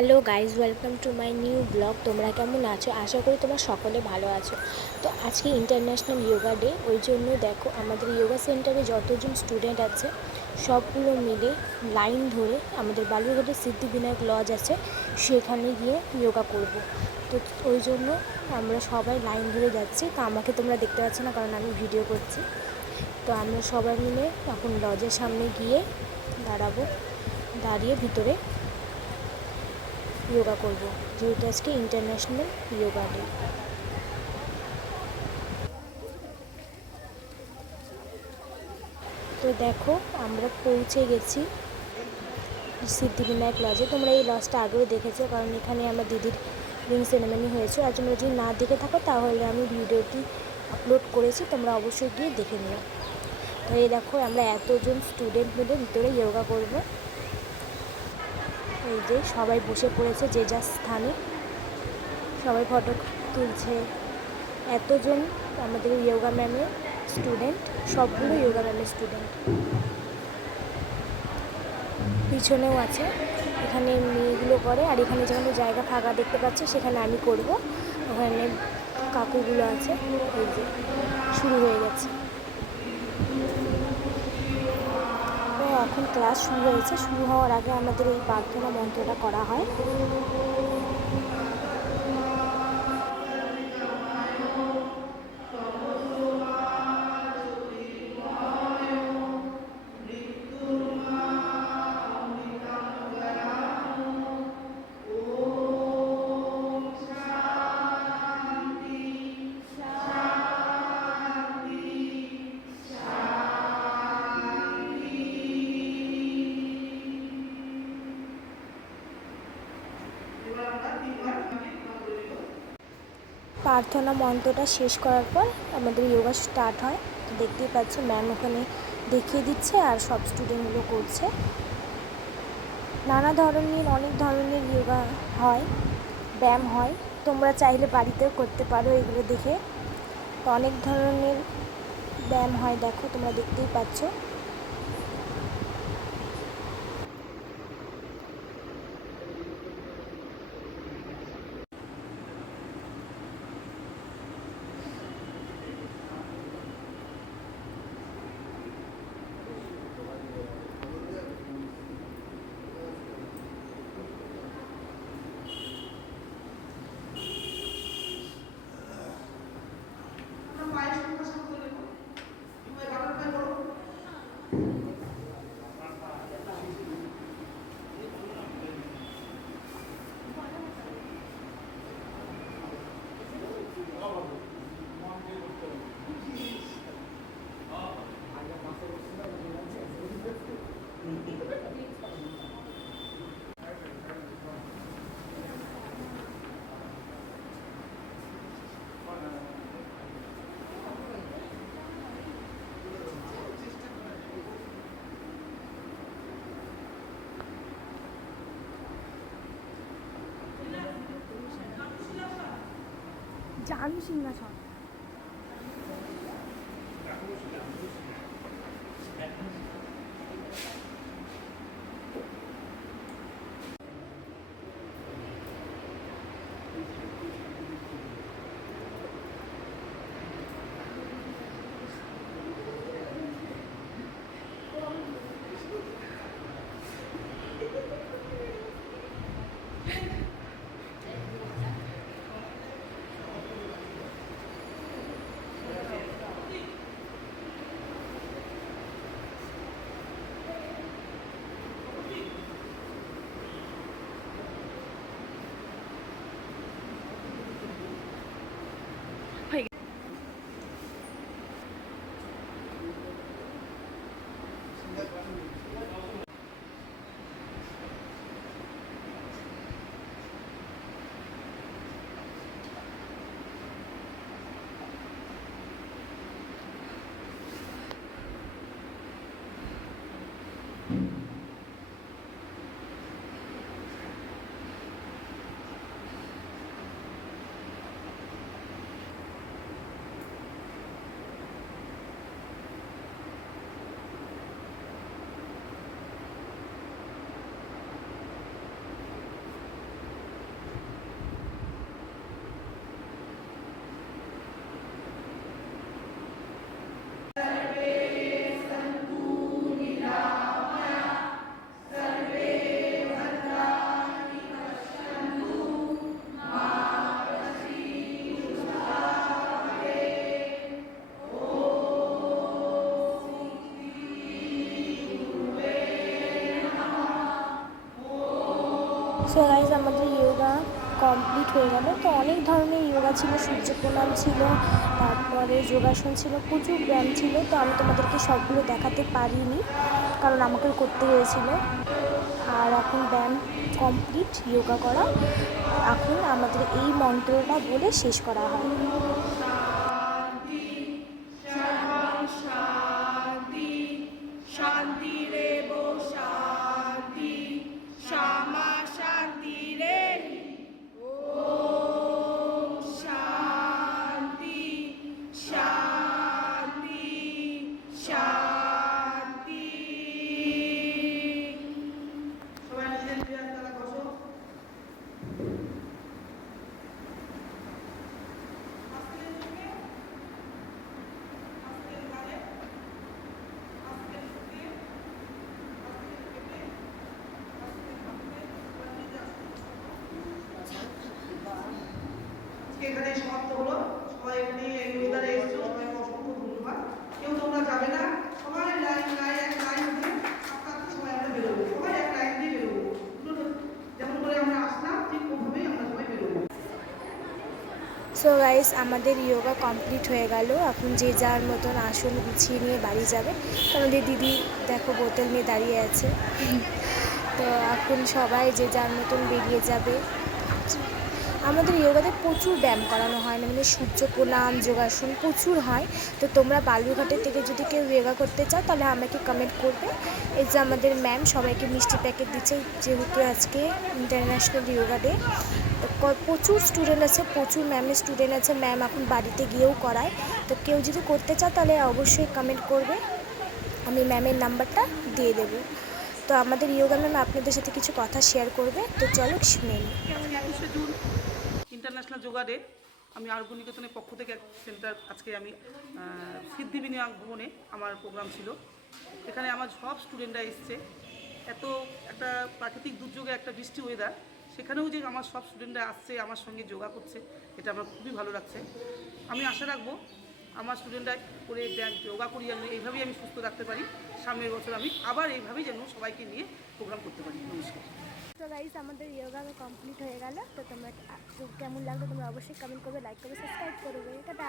Hello guys, welcome to my new blog. তোমরা কেমন আছো? আশা করি তোমরা সকলে ভালো আছো। তো আজকে ইন্টারন্যাশনাল যোগা ডে, ওই জন্য দেখো আমাদের যোগা সেন্টারে যতজন স্টুডেন্ট আছে সবগুলো মিলে লাইন ধরে আমাদের বালুরঘাটে সিদ্ধিবিনায়ক লজ আছে, সেখানে গিয়ে যোগা করব। তো ওই জন্য আমরা সবাই লাইন ধরে যাচ্ছি। তো আমাকে তোমরা দেখতে পাচ্ছ না, কারণ আমি ভিডিও করছি। তো আমরা সবাই মিলে এখন লজের সামনে গিয়ে দাঁড়াবো, দাঁড়িয়ে ভিতরে যোগা করব, যেহেতু আজকে ইন্টারন্যাশনাল যোগা ডে। তো দেখো আমরা পৌঁছে গেছি সিদ্ধিবিনায়ক লজে। তোমরা এই লজটা আগেও দেখেছো, কারণ এখানে আমার দিদির রিং সেরেমনি হয়েছে। আর তোমরা যদি না দেখে থাকো তাহলে আমি ভিডিওটি আপলোড করেছি, তোমরা অবশ্যই গিয়ে দেখে নিও। তো এই দেখো আমরা এতজন স্টুডেন্ট মিলে ভিতরে যোগা করব। এই যে সবাই বসে পড়েছে যে যার স্থানে, সবাই ফটো তুলছে। এতজন আমাদের যোগা ম্যামের স্টুডেন্ট, সবগুলো যোগা ম্যামের স্টুডেন্ট। পিছনেও আছে, এখানে মেয়েগুলো করে। আর এখানে যেখানে জায়গা ফাঁকা দেখতে পাচ্ছ সেখানে আমি করব। ওখানে কাকুগুলো আছে। এই যে শুরু হয়ে গেছে। তো এখন ক্লাস শুরু হয়েছে। শুরু হওয়ার আগে আমাদের এই প্রার্থনা মন্ত্রটা করা হয়। প্রার্থনা মন্ত্রটা শেষ করার পর আমাদের যোগা স্টার্ট হয়। দেখতেই পাচ্ছ ম্যাম ওখানে দেখিয়ে দিচ্ছে আর সব স্টুডেন্টগুলো করছে। নানা ধরনের অনেক ধরনের যোগা হয়, ব্যায়াম হয়। তোমরা চাইলে বাড়িতেও করতে পারো এগুলো দেখে। তো অনেক ধরনের ব্যায়াম হয়, দেখো তোমরা দেখতেই পাচ্ছ। জানু সিংহাসন। সো গাইজ আমাদের ইয়োগা কমপ্লিট হয়ে গেল। তো অনেক ধরনের ইয়োগা ছিল, সূর্য প্রণাম ছিল, তারপরে যোগাসন ছিল, প্রচুর ব্যায়াম ছিল। তো আমি তোমাদেরকে সবগুলো দেখাতে পারিনি কারণ আমাকে করতে হয়েছিল। আর এখন ব্যায়াম কমপ্লিট, ইয়োগা করা, এখন আমাদের এই মন্ত্রটা বলে শেষ করা হয়। শান্তিরেব শান্তি শ্যামা শান্তিরেহি ওম শান্তি শান্তি শান্তি। সবাই নিজের নিজের তারা বসো। এখানে সমাপ্ত হলো। সবাই এখানে ওয়েদারে এসেছো, সবাইকে অসংখ্য ধন্যবাদ। কেউ তোমরা যাবে না, সবাই এক লাইন দিয়ে সবাই আমরা বেরোবো, সবাই এক লাইন দিয়ে বেরোবো। যেমন করে আমরা আসলাম ঠিক ওভাবেই আমরা সবাই বেরোবো। সো গাইস আমাদের ইয়োগা কমপ্লিট হয়ে গেল। এখন যে যার মতন আসন গুছিয়ে নিয়ে বাড়ি যাবে। তো আমাদের দিদি দেখো বোতল নিয়ে দাঁড়িয়ে আছে। তো এখন সবাই যে যার মতন বেরিয়ে যাবে। আমাদের ইয়োগাতে প্রচুর ব্যায়াম করানো হয়, মানে সূর্য প্রণাম, যোগাসন প্রচুর হয়। তো তোমরা বালুরঘাটের থেকে যদি কেউ ইয়োগা করতে চাও তাহলে আমাকে কমেন্ট করবে। এই যে আমাদের ম্যাম সবাইকে মিষ্টি প্যাকেট দিচ্ছে, যেহেতু আজকে ইন্টারন্যাশনাল ইয়োগা ডে। তো প্রচুর স্টুডেন্ট আছে, প্রচুর ম্যামের স্টুডেন্ট আছে, ম্যাম এখন বাড়িতে গিয়েও করায়। তো কেউ যদি করতে চাও তাহলে অবশ্যই কমেন্ট করবে, আমি ম্যামের নাম্বারটা দিয়ে দেবো। তো আমাদের ইয়োগা ম্যাম আপনাদের সাথে কিছু কথা শেয়ার করবে, তো চলো শুনে নিই। 21শে জুন ইন্টারন্যাশনাল যোগা ডে। আমি আরোগ্য নিকেতনের পক্ষ থেকে এক সেন্টার আজকে আমি সিদ্ধি বিনিয়োগ ভবনে আমার প্রোগ্রাম ছিল। এখানে আমার সব স্টুডেন্টরা এসছে। এত একটা প্রাকৃতিক দুর্যোগে একটা বৃষ্টি ওয়েদার, সেখানেও যে আমার সব স্টুডেন্টরা আসছে আমার সঙ্গে যোগা করছে, এটা আমার খুবই ভালো লাগছে। আমি আশা রাখবো আমার স্টুডেন্টরা করে যোগা করি যেন এইভাবেই আমি সুস্থ রাখতে পারি। সামনের বছর আমি আবার এইভাবেই যেন সবাইকে নিয়ে প্রোগ্রাম করতে পারি। নমস্কার। তো গাইস আমাদের ইয়োগা কমপ্লিট হয়ে গেল। তো তোমরা কেমন লাগলো তোমরা অবশ্যই কমেন্ট করবে, লাইক করবে, সাবস্ক্রাইব করবে। টাটা।